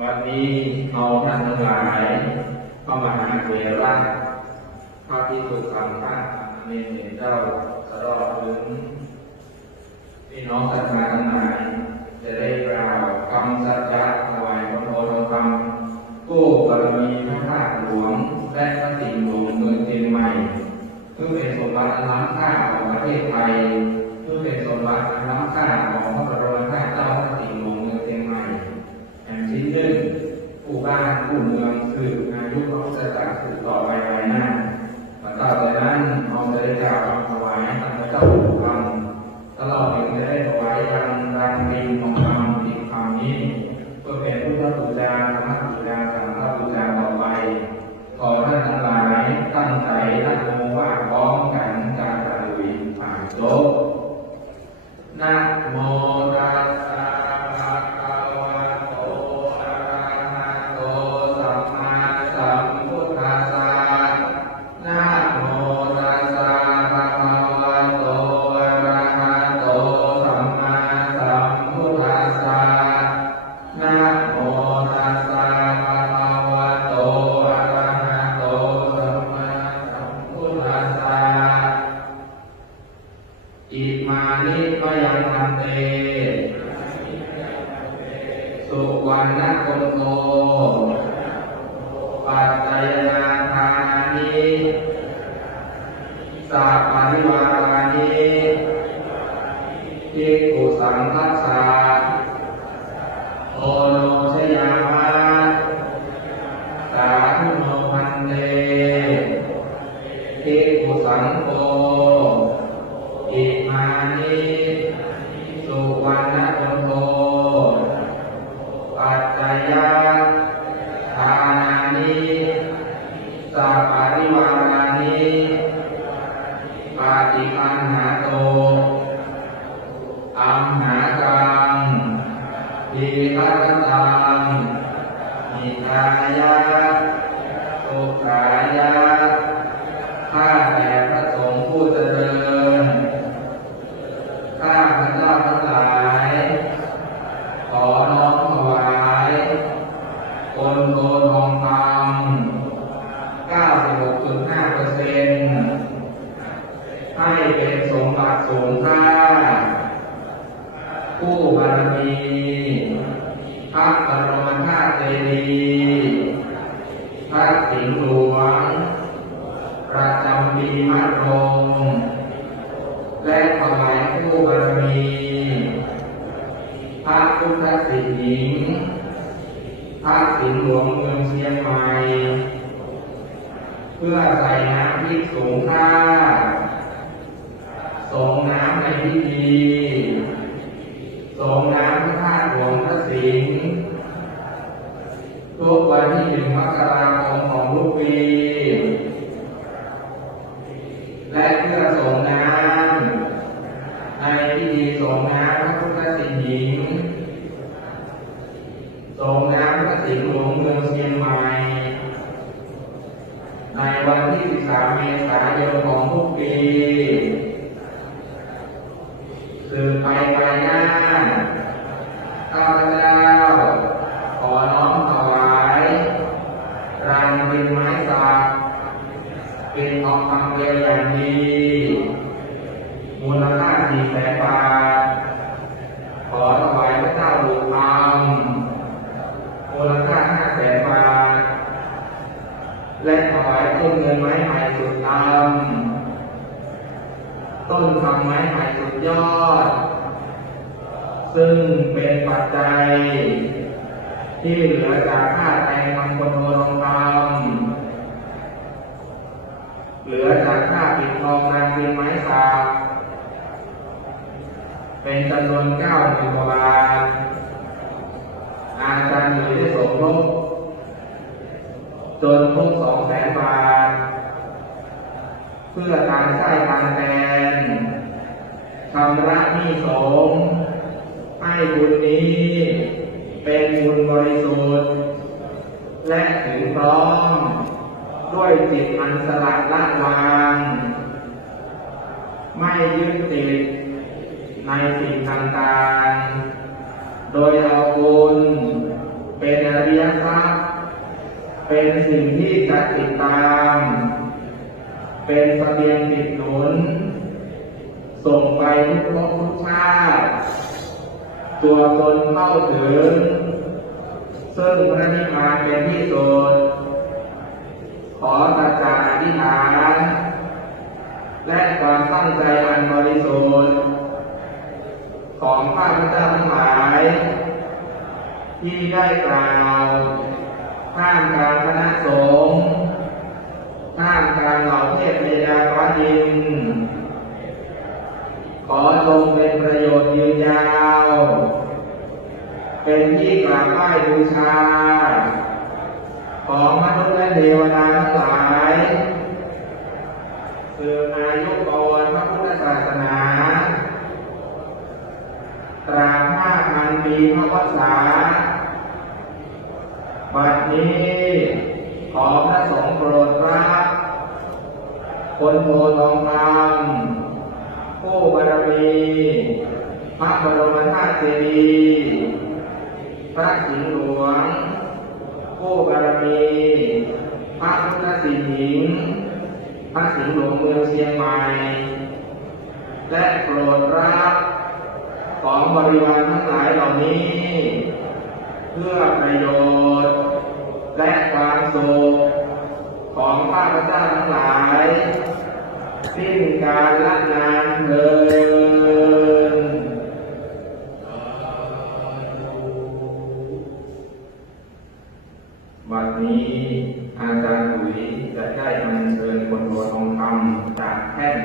วันนี้เอาท่านทั้งหลายเข้ามาหาเถระพระภิกษุสามท่านเน้นเจ้าตลอดถึงพี่น้องศรัทธาทั้งหลายจะได้กล่าวคำสัจจะถวายพระโพธิธรรมกู้บารมีพระธาตุหลวงและพระสิงห์หลวงเมืองเชียงใหม่เพื่อเป็นสมบัติอันล้ำค่าของประเทศไทยเพื่อเป็นสมบัติอันล้ำค่าของพระบรมธาตุเจ้าพระสิงห์หลวงเมืองเชียงใหม่แห่งชิ้นหนึ่งผู้บ้านผู้เมืองสืบอายุของศาสนาสืบต่อไปภายหน้าต่อจากนั้นเราจะได้กล่าวคำถวายท่านพระเจ้าอยู่หัวตลอดถึงจะได้ถวายยังรังดีของคำอีกคำนี้เพื่อเป็นพุทธบูชาธรรมบูชาสังฆบูชาต่อไปขอท่านทั้งหลายตั้งใจนะโมว่าพร้อมกันจากตะลุยผ่านโลกนะโมตัสสะภะคะวะโตอะระหะโตสัมมาสัมพุทธัสสะนะโมตัสสะภะคะวะโตอะระหะโตสัมมาสัมพุทธัสสะนะโมตัสสะภะคะวะโตอะระหะโตสัมมาสัมพุทธัสสะอิมานิมยังพันเตสุวรรณโกโตปัจจยนาทานิสัพพะริวารานิภิกขุสังฆัสสะโอโนชยามะสาธุโนพันเตภิกขุสังโฆอิมานิสุวรรณโกโตปัจจยทานานิสัพพะริวารานิปาติปันหาโตอัมหากังทีฆะตังนิทายะสุขายะข้าแต่พระสงฆ์ผู้เจริญข้าพระเจ้าทั้งหลายขอน้อมถวายโกนโกทองคำ 96.5% ให้เป็นสมบัติสูงค่าผู้บารมีพระบรมธาตุเจดีย์พระสิงห์หลวงประจำปีมะโรงและถวายผู้บารมีพระพุทธสิหิงค์พระสิงห์หลวงเมืองเชียงใหม่เพื่อใส่น้ำที่สูงค่าส่งน้ำในพิธีส่งน้ำพระธาตุหลวงพระสิงห์ทุกวันที่1 มกราคมของทุกปีและเพื่อส่งน้ำในพิธีส่งน้ำพระพุทธสิหิงค์ส่งน้ำพระสิงห์หลวงเมืองเชียงใหม่ในวันที่13 เมษายนของทุกปีสืบไปภายหน้าข้าพเจ้าขอน้อมถวายรังเป็นไม้สักเป็นทองคำเปลวอย่างดีมูลค่า400,000 บาทขอถวายพระเจ้าหลวงธรรมมูลค่า500,000 บาทและถวายต้นเงินไม้ไผ่สุดธรรมต้นคำไม้ไผ่สุดยอดซึ่งเป็นปัจจัยที่เหลือจากค่าแต่งทำคนโททองคำเหลือจากค่าปิดทองนางเรียนไม้สักเป็นจำนวน 90,000 กว่าบาทอาจารย์หรือได้สมทบจนครบ200,000 บาทเพื่อการใช้การแทนชำระหนี้สงฆ์ให้บุญนี้เป็นบุญบริสุทธิ์และถึงพร้อมด้วยจิตอันสลัดละวางไม่ยึดติดในสิ่งต่างๆโดยเอาบุญ เป็นอริยทรัพย์เป็นสิ่งที่จะติดตามเป็นเสบียงติดหนุนส่งไปทุกภพทุกชาติตัวตนเข้าถึงซึ่งพระนิพพานเป็นที่สุดขอสัจจะอธิษฐานและความตั้งใจอันบริสุทธิ์ของข้าพเจ้าทั้งหลายที่ได้กล่าวท่ามกลางคณะสงฆ์ท่ามกลางเหล่าเทพเทวาฟ้าดินขอจงเป็นประโยชน์ยืนยาวเป็นที่กราบไหว้บูชาของมนุษย์และเทวดาทั้งหลายสืบอายุประวัติพระพุทธศาสนาตราบ5,000 ปีพระวสาบัดนี้ขอพระสงฆ์โปรดรับคนโพทองคำผู้บารมีพระบรมธาตุเจดีย์พระสิงห์หลวงผู้บารมีพระพุทธสิหิงค์พระสิงห์หลวงเมืองเชียงใหม่และโปรดรับของบริวารทั้งหลายเหล่านี้เพื่อประโยชน์และความสุขของข้าพเจ้าทั้งหลายสิ้นกาลละนานเถิดวันนี้อาจารย์อุ๋ยจะได้อัญเชิญคนโททองคำจากแท่น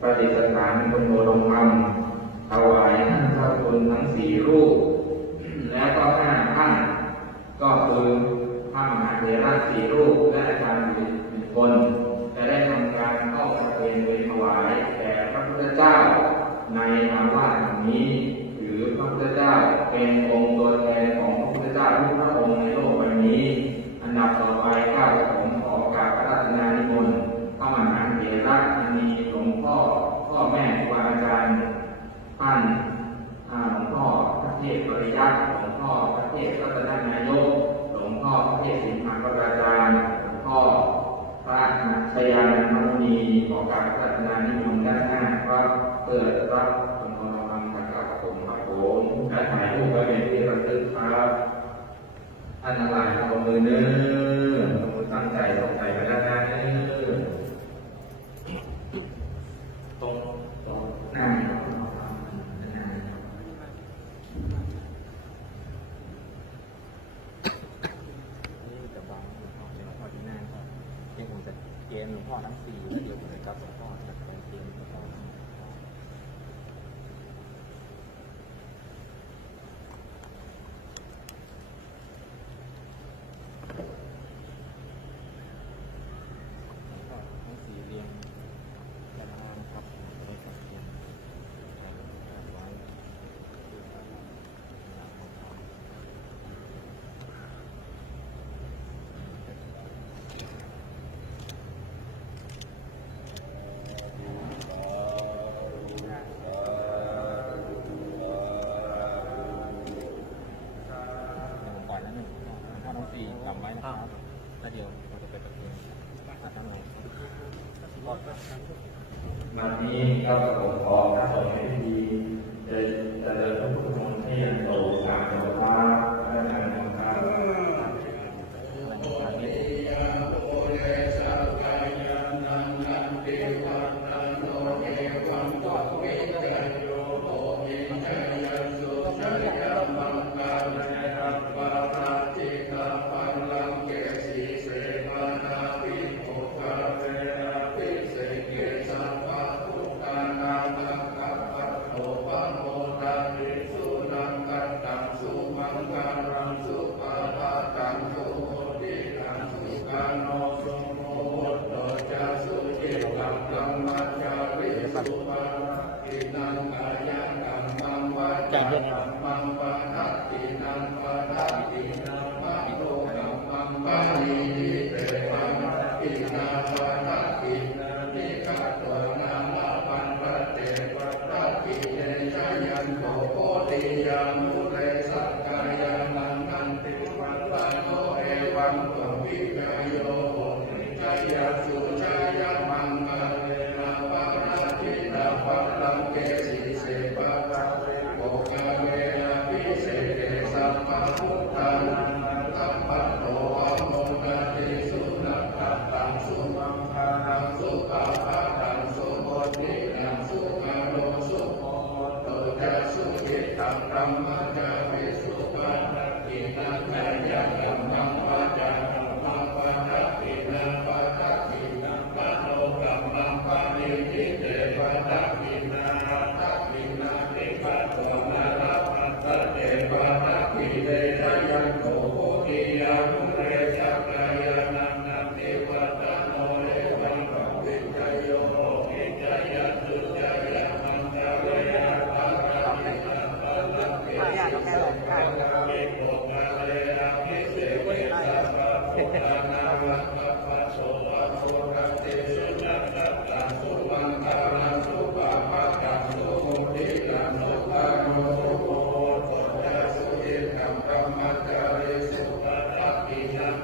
ประดิษฐานคนโททองคำถวายท่านเจ้าคุณทั้ง4 รูปและก็5 ท่านก็คือพระมหาเถระ4 รูปและอาจารย์อุ๋ย1 คนจะได้ทำการเข้าประเคนโดยถวายแด่พระพุทธเจ้าในอาวาสนี้หรือพระพุทธเจ้าเป็นองค์ตัวแทนของพระพุทธเจ้าทุกพระองค์ในโลกใบนี้อันดับต่อไปข้าพเจ้าขอกราบพระราชนานิมนต์พระมหาเถระมีหลวงพ่อแม่ครูบาอาจารย์ท่านหลวงพ่อพระเทพปริยัติหลวงพ่อพระเทพรัตนนายกหลวงพ่อพระเทพสิงหปราจารย์หลวงพ่อพระชยานันทมุนีขอการพระราชนานิมนต์ด้านหน้าครับเปิดรับคุณธรรมจากกราบผมครับผมและถ่ายรูปไว้เป็นที่ระลึกครับท่านทั้งหลายเอามือเนื้อมือตั้งใจตรงใจไปด้านหน้าเนื้อตรงหน้าเกณฑ์หลวงพ่อทั้ง4แล้วเดี๋ยวผมจะกลับหลวงพ่อจะไปเกณฑ์หลวงพ่อทั้ง4เรียงกันมานะครับในการเรียนไว้จำไว้นะครับแล้วเดี๋ยวเราจะไปประชุมวันนี้ก็ผมขอพระสงฆ์ให้ดีจะเดินพระพุทธมนต์ให้ยังโตสามโลภะและนามธรรมแจ้งเรื่องนี้ วิกายโยจายาสุชายามังกาเวนะปะราทินาปะลังเกสิเสปะกะเวโกกาเวนะพิเศษเกสัมมาพุทธังตัมปัตโตอะโมกะติสุนัตตังสุมังคานังสุปาปะตังสุโมตินังสุขาโลสุโมโตจะสุขิตังธรรมะจาวิสุปะทินังขยัมมังวะจามังปะทะทินังปะทะทินังปะโลกัมมังปะนิทิเตปะทะทินังปะทะทินังนิปะโตนะระปัตตะเตปะทะทิเตชะยันโตโภติยานุเรจักรายานันนันติวัตโนเรวังกัมวิจโยวิจยะสุจยะมันจเวนะปะทะทินังปะทะทินังปะทะทิโกกาเลนะพิเศษเวสัพพะโพธานาวัตถะโสอะโสกติสุนัตตังสุมังคารังสุปะปะตังสุโมติตังสุปะโนสุโมโตจะสุเอกังธรรมะจาริสุปะทัพพินัง